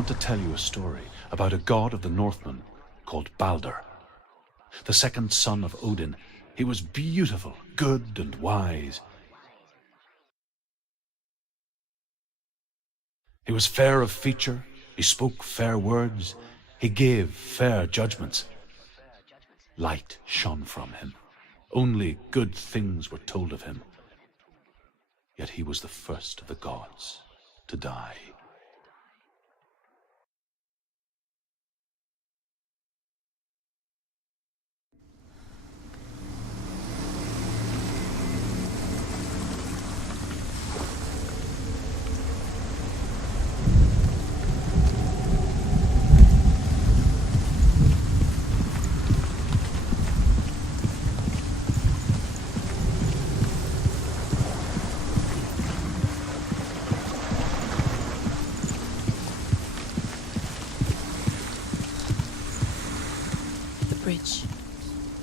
want to tell you a story about a god of the Northmen called Balder. The second son of Odin, he was beautiful, good, and wise. He was fair of feature, he spoke fair words, he gave fair judgments. Light shone from him. Only good things were told of him. Yet he was the first of the gods to die.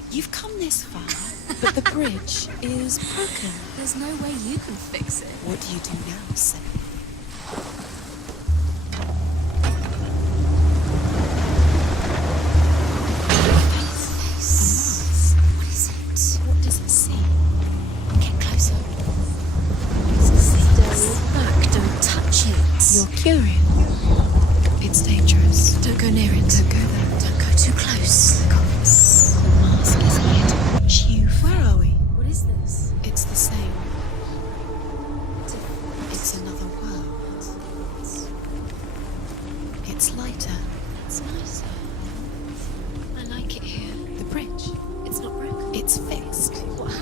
You've come this far, but the bridge is broken. There's no way you can fix it. What do you do now, Senua? What is it? What does it see? Get closer. Stay back, don't touch it. You're curious. It's dangerous. Don't go near it. Don't go there. Don't go too close. The mask is here to watch you. Where are we? What is this? It's the same. It's another world. It's lighter. It's nicer. I like it here. The bridge. It's not broken. It's fixed. What?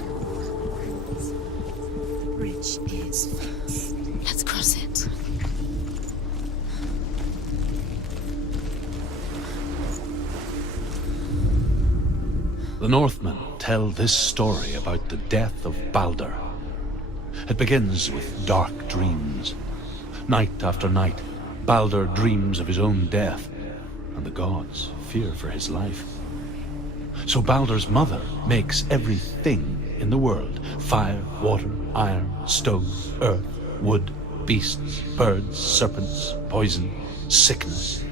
The bridge is fixed. Let's cross it. The Northmen tell this story about the death of Balder. It begins with dark dreams. Night after night, Balder dreams of his own death, and the gods fear for his life. So Balder's mother makes everything in the world: fire, water, iron, stone, earth, wood, beasts, birds, serpents, poison, sickness,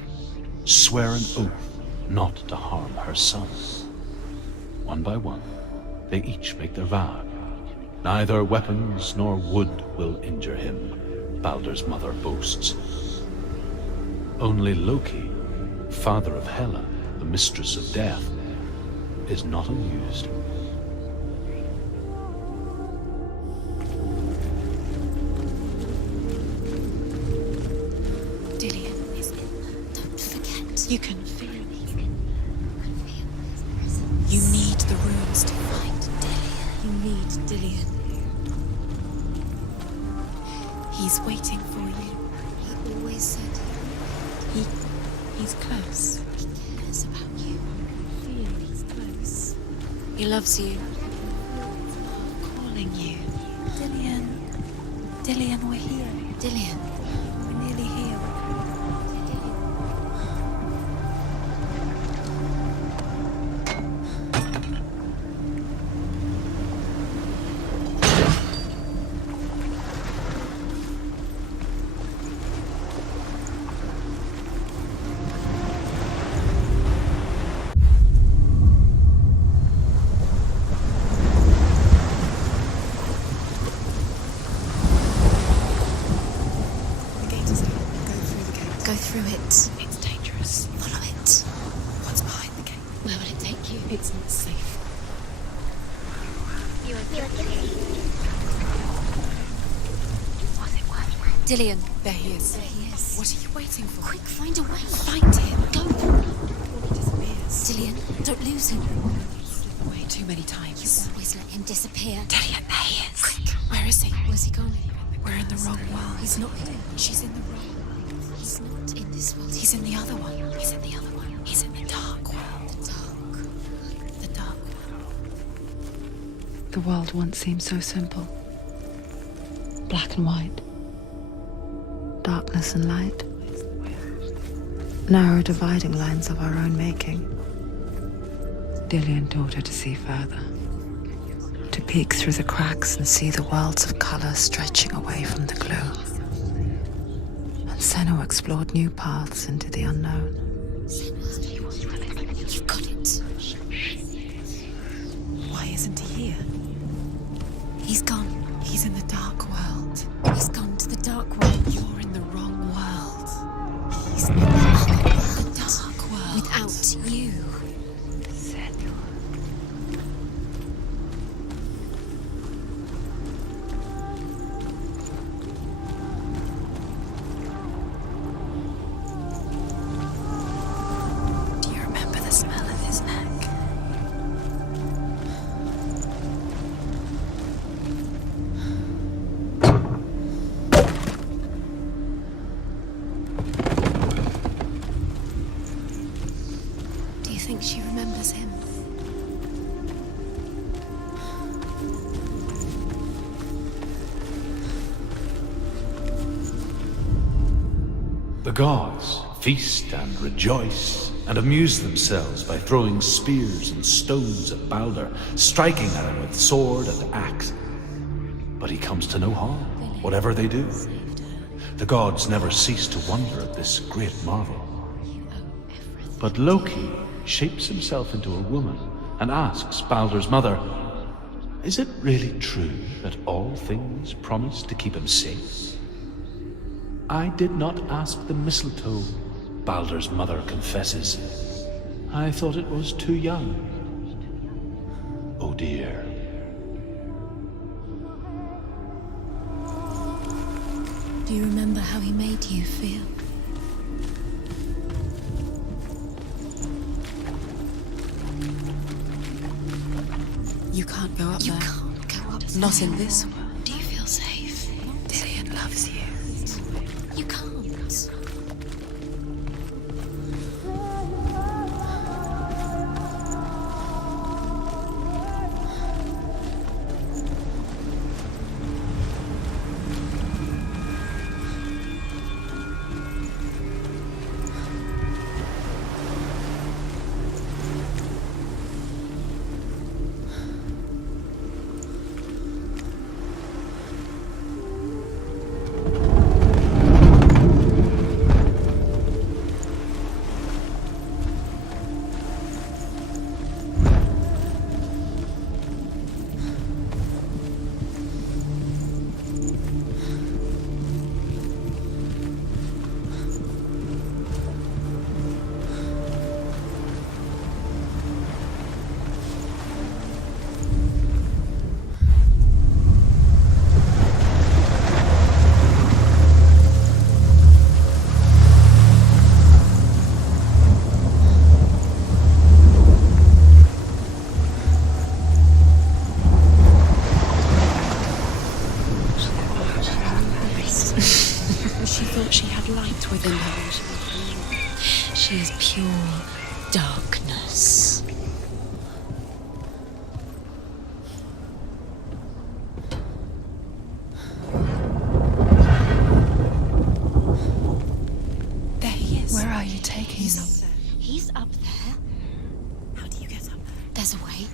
swear an oath not to harm her son. One by one, they each make their vow. Neither weapons nor wood will injure him, Balder's mother boasts. Only Loki, father of Hela, the mistress of death, is not amused. Dillion is in there. Don't forget. You can feel it. You need the runes to find Dillion. You need Dillion. He's waiting for you. He always said He's close. he cares about you. Feel he's close. He loves you. Calling you. Dillion. Dillion, we're here. Dillion. We're nearly here. Go through it. It's dangerous. Follow it. What's behind the gate? Where will it take you? It's not safe. Was it worth? Dillion. There he is. There he is. What are you waiting for? Quick, find a way. Find him. Go. He disappears. Dillion, don't lose him. Slip away too many You times. always let him disappear. Dillion, there he is. Quick. Where is he? Where's he gone? We're in the wrong world. He's not here. She's in the wrong. He's not in this world. He's in the other one. He's in the other one. He's in the dark world. The dark. The dark world. The world once seemed so simple. Black and white. Darkness and light. Narrow dividing lines of our own making. Dillion taught her to see further. To peek through the cracks and see the worlds of color stretching away from the glow. And Senua explored new paths into the unknown. You've got it. Why isn't he here? He's gone. He's in the dark world. He's gone to the dark world. You're in the wrong world. He's in the other world. The dark world. Without you. Do you remember the smell of his neck? Do you think she remembers him? The gods feast and rejoice and amuse themselves by throwing spears and stones at Balder, striking at him with sword and axe. But he comes to no harm, whatever they do. The gods never cease to wonder at this great marvel. But Loki shapes himself into a woman and asks Balder's mother, "Is it really true that all things promise to keep him safe?" "I did not ask the mistletoe," Balder's mother confesses. "I thought it was too young." Oh dear. Do you remember how he made you feel? You can't go up You there. can't go up Not there. in this world. Do you feel safe? Dillion loves you. You can't. She thought she had light within her. She is pure darkness. There he is. Where are you taking He's them? up there. He's up there. How do you get up there? There's a way.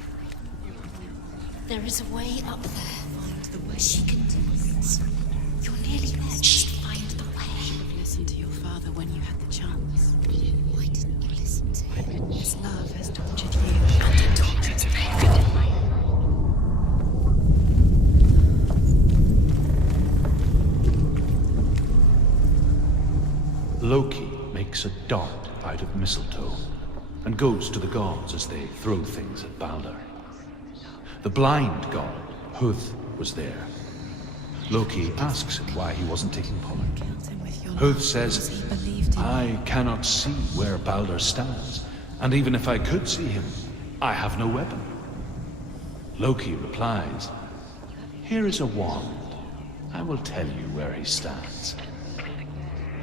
There is a way up there. Find the way. She can do it. You're nearly there. Just find the way. Listen to your father when you had the chance. Why didn't you listen to him? His love has tortured you, and it tortures me. Loki makes a dart out of mistletoe and goes to the gods as they throw things at Balder. The blind god, Huth, was there. Loki asks him why he wasn't taking part. Killed him with your Huth love says, because he believed in "I cannot see where Balder stands, and even if I could see him, I have no weapon." Loki replies, "Here is a wand. I will tell you where he stands."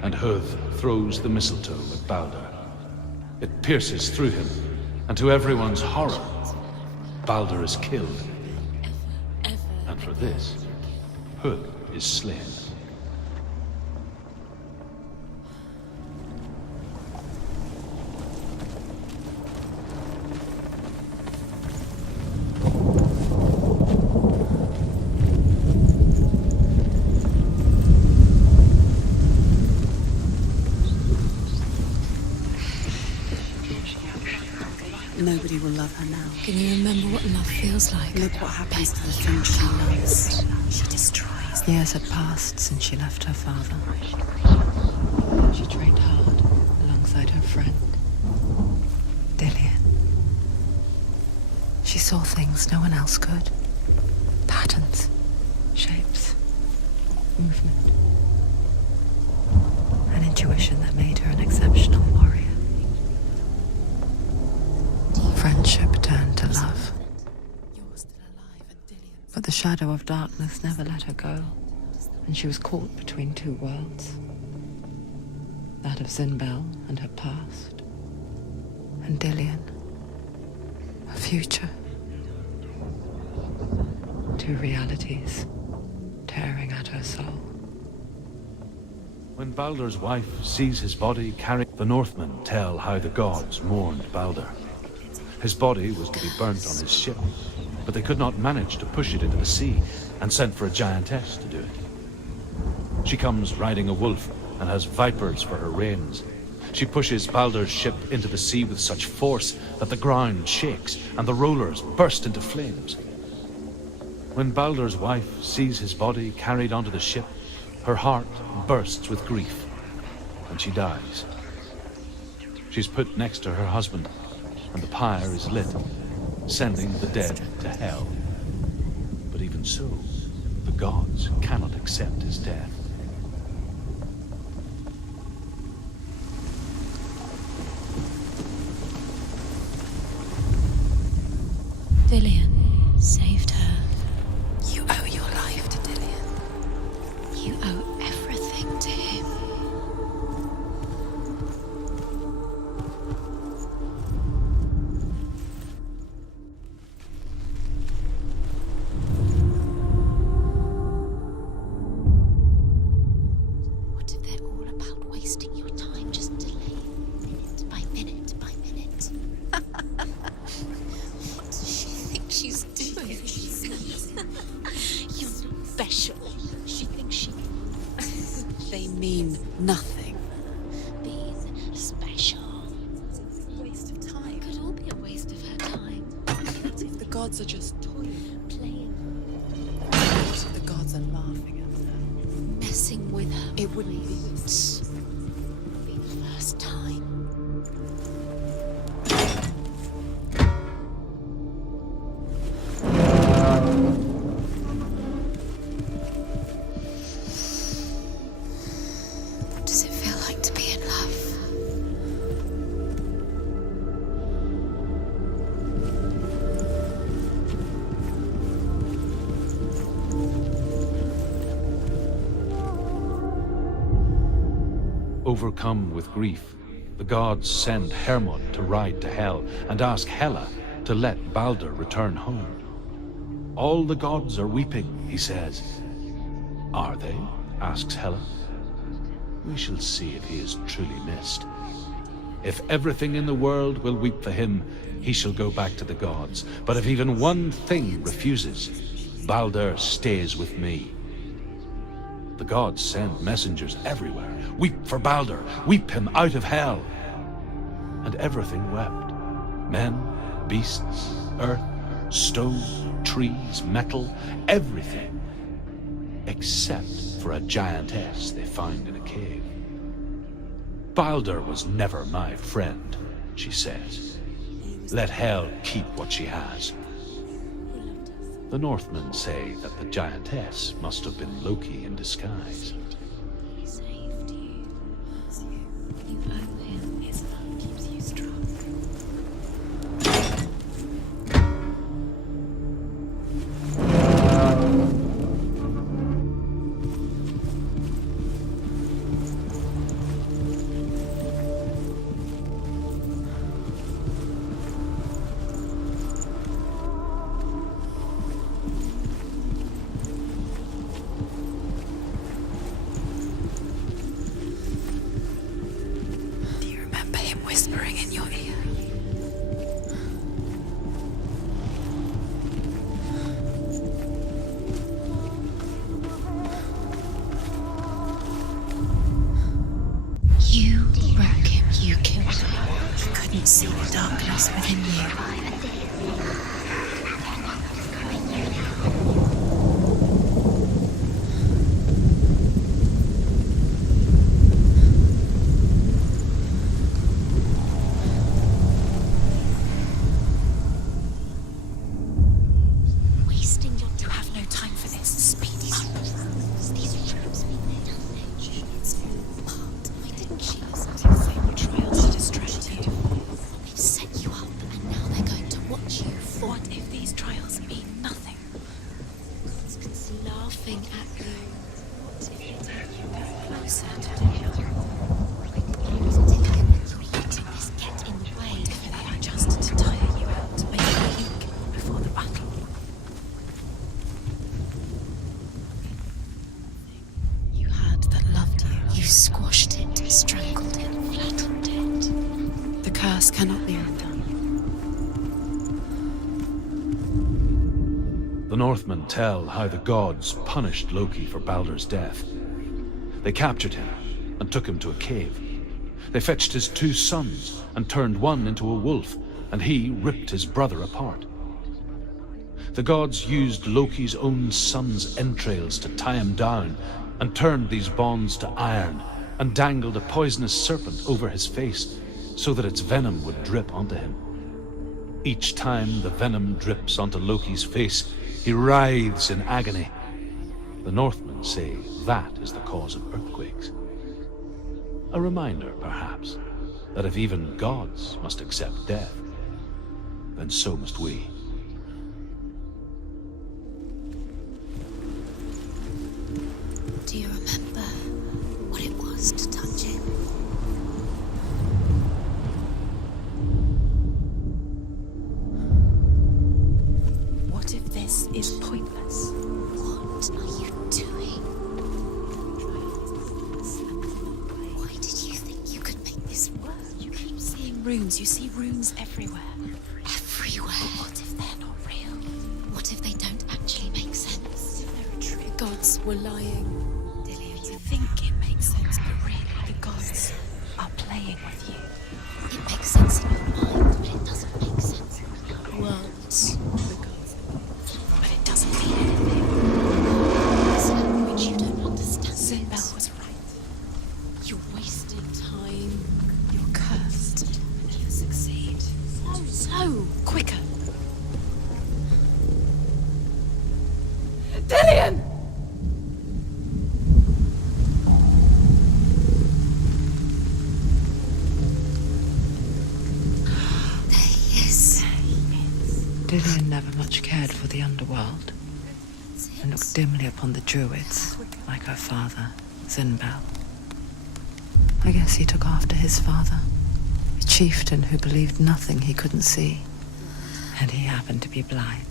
And Huth throws the mistletoe at Balder. It pierces through him, and to everyone's horror, Balder is killed. And for this, Huth is slain. will love her now. Can you remember what love feels like? Look what happens to the things she loves. She destroys. Years had passed since she left her father. She trained hard alongside her friend, Dillion. She saw things no one else could. Patterns, shapes, movement. An intuition that made her an exceptional warrior. Friendship turned to love. But the shadow of darkness never let her go, and she was caught between two worlds. That of Zinbel and her past, and Dillion, her future. Two realities tearing at her soul. When Baldur's wife sees his body carried, the Northmen tell how the gods mourned Baldur. His body was to be burnt on his ship, but they could not manage to push it into the sea, and sent for a giantess to do it. She comes riding a wolf and has vipers for her reins. She pushes Baldur's ship into the sea with such force that the ground shakes and the rollers burst into flames. When Baldur's wife sees his body carried onto the ship, her heart bursts with grief, and she dies. She's put next to her husband, and the pyre is lit, sending the dead to hell. But even so, the gods cannot accept his death. Dillion saved her. You owe your life to Dillion. You owe everything to him. What if they're all about wasting your time, just delaying minute by minute by minute? What does she think she's doing? You're special. She thinks she They mean nothing. being special. Waste of time. Could all be a waste of her time. What if the gods are just toying? Playing, What if the gods are laughing at her? messing with her. It wouldn't be It would be the first time. What does it feel like to be in love? Overcome with grief, the gods send Hermod to ride to Hell and ask Hela to let Baldur return home. All the gods are weeping, he says. Are they? Asks Hela. We shall see if he is truly missed. If everything in the world will weep for him, he shall go back to the gods. But if even one thing refuses, Baldur stays with me. The gods send messengers everywhere. Weep for Baldur, weep him out of hell. And everything wept. Men, beasts, earth, stone, trees, metal, everything. Except for a giantess they find in a cave. Baldur was never my friend, she says. Let hell keep what she has. The Northmen say that the giantess must have been Loki in disguise. He saved you. You owe him. His love keeps you strong. Do you remember him whispering in your ear? You broke him. You killed him. You couldn't see the darkness within you. trials mean nothing. It's laughing at you. What if you take you Closer to Dillion. Dillion, you're letting this get in the way. Differently adjusted to tire you out, to make you weak before the battle. You had that loved you. You squashed it, strangled it, flattened it. The curse cannot be undone. The Northmen tell how the gods punished Loki for Baldur's death. They captured him and took him to a cave. They fetched his 2 sons and turned one into a wolf, and he ripped his brother apart. The gods used Loki's own son's entrails to tie him down and turned these bonds to iron and dangled a poisonous serpent over his face so that its venom would drip onto him. Each time the venom drips onto Loki's face, he writhes in agony. The Northmen say that is the cause of earthquakes. A reminder, perhaps, that if even gods must accept death, then so must we. Do you remember what it was to touch it? What if this is pointless? What are you doing? Why did you think you could make this work? You keep seeing runes. You see runes everywhere. Everywhere. What if they're not real? What if they don't actually make sense? They're a trick. The gods were lying. You think it makes sense, but really the gods are playing with you. It makes sense in your mind, but it doesn't make sense in the Worlds. The gods. But it doesn't mean anything. It's a language you don't understand. Sinbel was right. You're wasting time. You're cursed. You succeed. So quicker. Dillion! There he is. Dillion never much cared for the underworld That's it. and looked dimly upon the druids, like her father, Sinbel. I guess he took after his father, a chieftain who believed nothing he couldn't see, and he happened to be blind.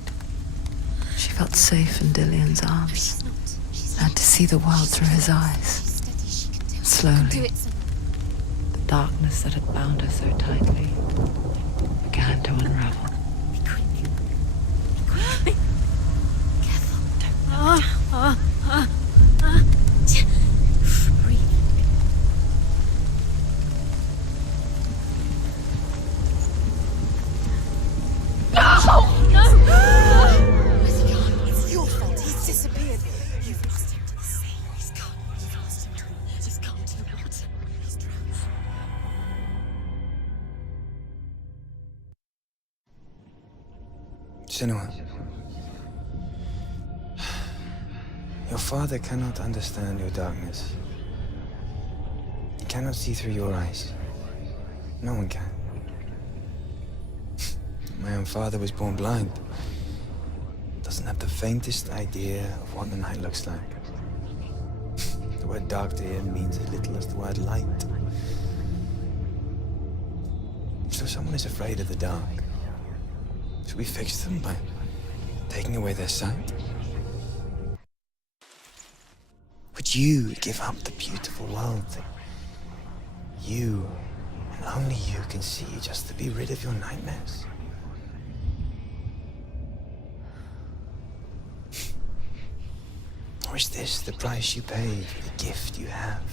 She felt safe in Dillion's arms, She's not. She's and to see the world through his eyes. She's steady. She can do it. Slowly. She can do it. The darkness that had bound her so tightly began to unravel. Be quick. Be quick. Careful. Breathe. Where's he gone? It's your fault. He's disappeared. You've lost him to the sea. He's gone. You've lost him to him. He's gone to the water. He's drowned. Senua, your father cannot understand your darkness. He cannot see through your eyes. No one can. My own father was born blind. Doesn't have the faintest idea of what the night looks like. The word dark to him means as little as the word light. So someone is afraid of the dark. Should we fix them by taking away their sight? Would you give up the beautiful world that you, and only you, can see just to be rid of your nightmares? Or is this the price you pay for the gift you have?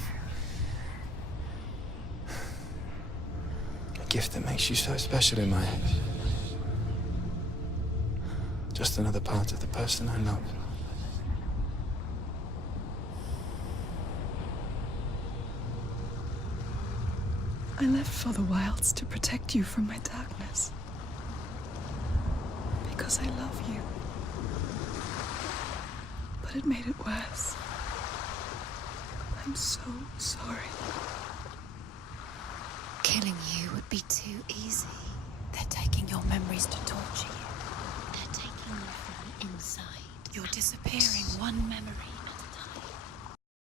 A gift that makes you so special in my eyes. Just another part of the person I love. I left for the wilds to protect you from my darkness. Because I love you. But it made it worse. I'm so sorry. Killing you would be too easy. They're taking your memories to torture you. They're taking You're disappearing one memory